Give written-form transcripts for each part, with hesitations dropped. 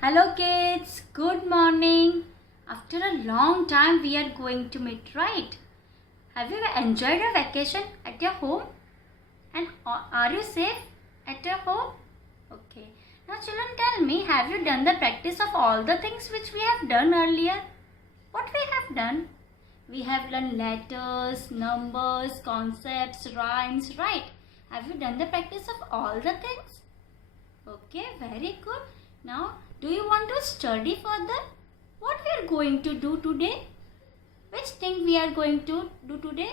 Hello kids, good morning. After a long time we are going to meet, right? Have you enjoyed your vacation at your home? And are you safe at your home? Okay. Now children, tell me, have you done the practice of all the things which we have done earlier? What we have done? We have learned letters, numbers, concepts, rhymes, right? Have you done the practice of all the things? Okay, very good. Now, do you want to study further? What we are going to do today? Which thing we are going to do today?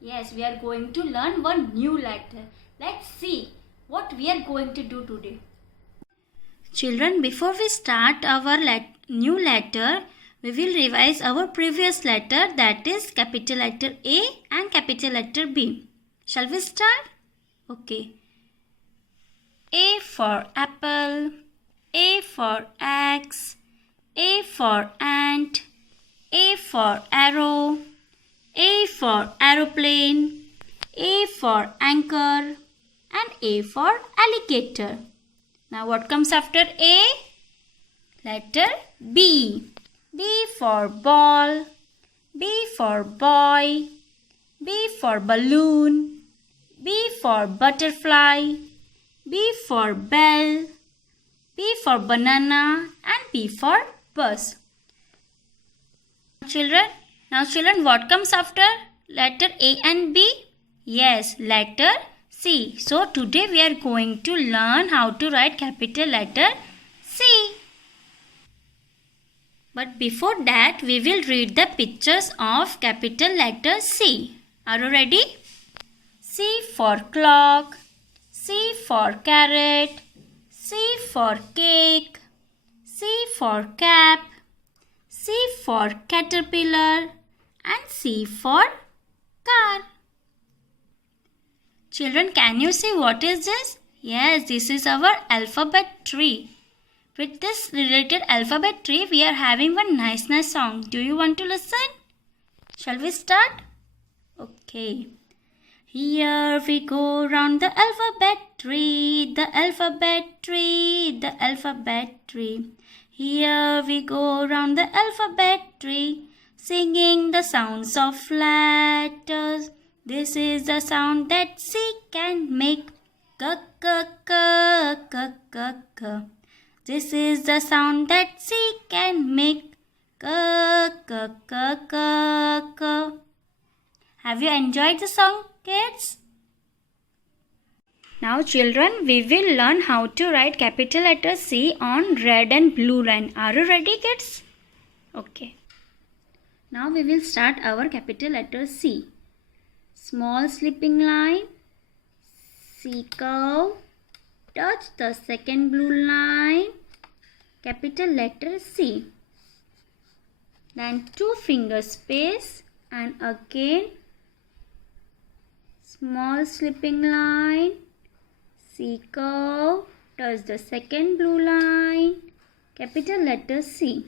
Yes, we are going to learn one new letter. Let's see what we are going to do today. Children, before we start our new letter, we will revise our previous letter, that is capital letter A and capital letter B. Shall we start? Okay. A for apple, A for axe, A for ant, A for arrow, A for aeroplane, A for anchor, and A for alligator. Now what comes after A? Letter B. B for ball, B for boy, B for balloon, B for butterfly, B for bell, B for banana, and B for bus. Now children, what comes after letter A and B? Yes, letter C. So today we are going to learn how to write capital letter C. But before that, we will read the pictures of capital letter C. Are you ready? C for clock, C for carrot, C for cake, C for cap, C for caterpillar, and C for car. Children, can you see what is this? Yes, this is our alphabet tree. With this related alphabet tree, we are having one nice song. Do you want to listen? Shall we start? Okay. Here we go round the alphabet tree, the alphabet tree, the alphabet tree. Here we go round the alphabet tree, singing the sounds of letters. This is the sound that C can make. K, k, k, k, k, k. This is the sound that C can make. K, k, k, k, k. Have you enjoyed the song, kids? Now children, we will learn how to write capital letter C on red and blue line. Are you ready, kids? Okay. Now we will start our capital letter C. Small slipping line, C curve, touch the second blue line, capital letter C. Then 2 finger space and again small slipping line, C curve, touch the second blue line, capital letter C.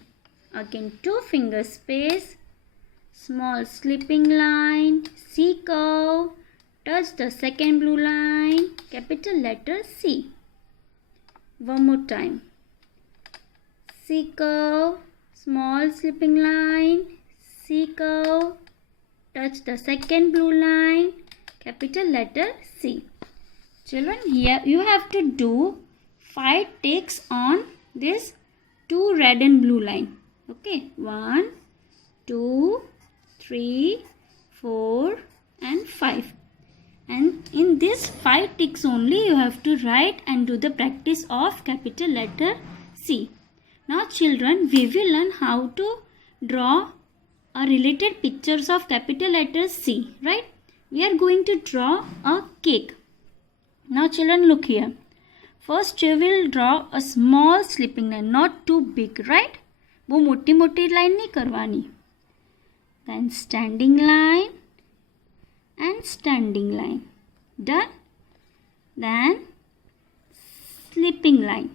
Again 2 finger space, small slipping line, C curve, touch the second blue line, capital letter C. One more time. C curve, small slipping line, C curve, touch the second blue line, capital letter C. Children, here you have to do 5 ticks on this 2 red and blue line. Okay, 1, 2, 3, 4 and 5. And in this 5 ticks only you have to write and do the practice of capital letter C. Now children, we will learn how to draw a related pictures of capital letter C, right? We are going to draw a cake. Now children, look here. First you will draw a small slipping line, not too big, right? वो मोटी मोटी line नहीं करवानी. Then standing line and standing line. Done? Then slipping line.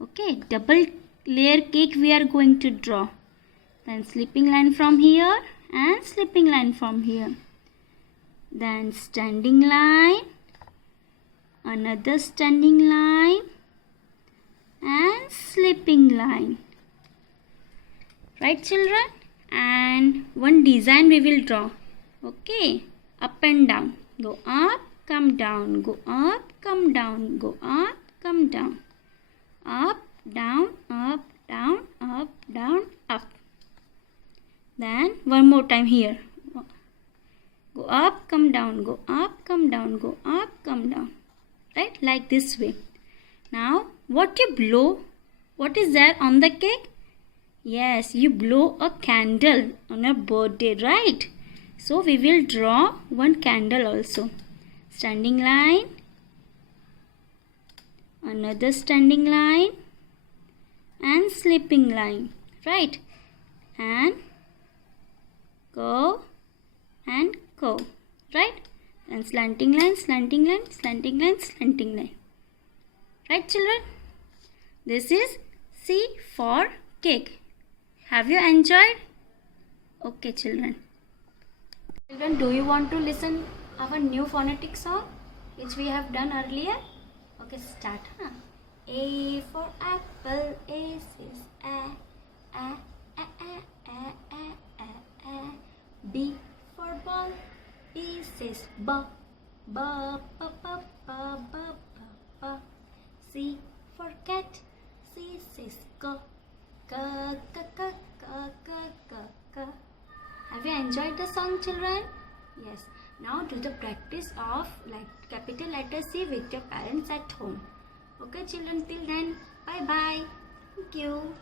Okay, double layer cake we are going to draw. Then slipping line from here and slipping line from here. Then standing line, another standing line and sleeping line. Right, children? And one design we will draw. Okay, up and down. Go up, come down. Go up, come down. Go up, come down. Up, down, up, down, up, down, up. Then one more time here. Go up, come down. Go up, come down. Go up, come down. Right? Like this way. Now, what you blow? What is there on the cake? Yes, you blow a candle on a birthday, right? So, we will draw one candle also. Standing line. Another standing line. And sleeping line. Right? And go and go. Right? And slanting line, slanting line, slanting line, slanting line. Right, children? This is C for cake. Have you enjoyed? Okay, children. Children, do you want to listen our new phonetic song which we have done earlier? Okay, start. A for apple, A says A, A, A, A, A, A, A, A. B for ball, B says B, B, B, B, B, B, B, B. C for cat, C says K, K, K, K, K, K, K, K. Have you enjoyed the song, children? Yes. Now do the practice of like capital letter C with your parents at home. Okay, children, till then, bye-bye. Thank you.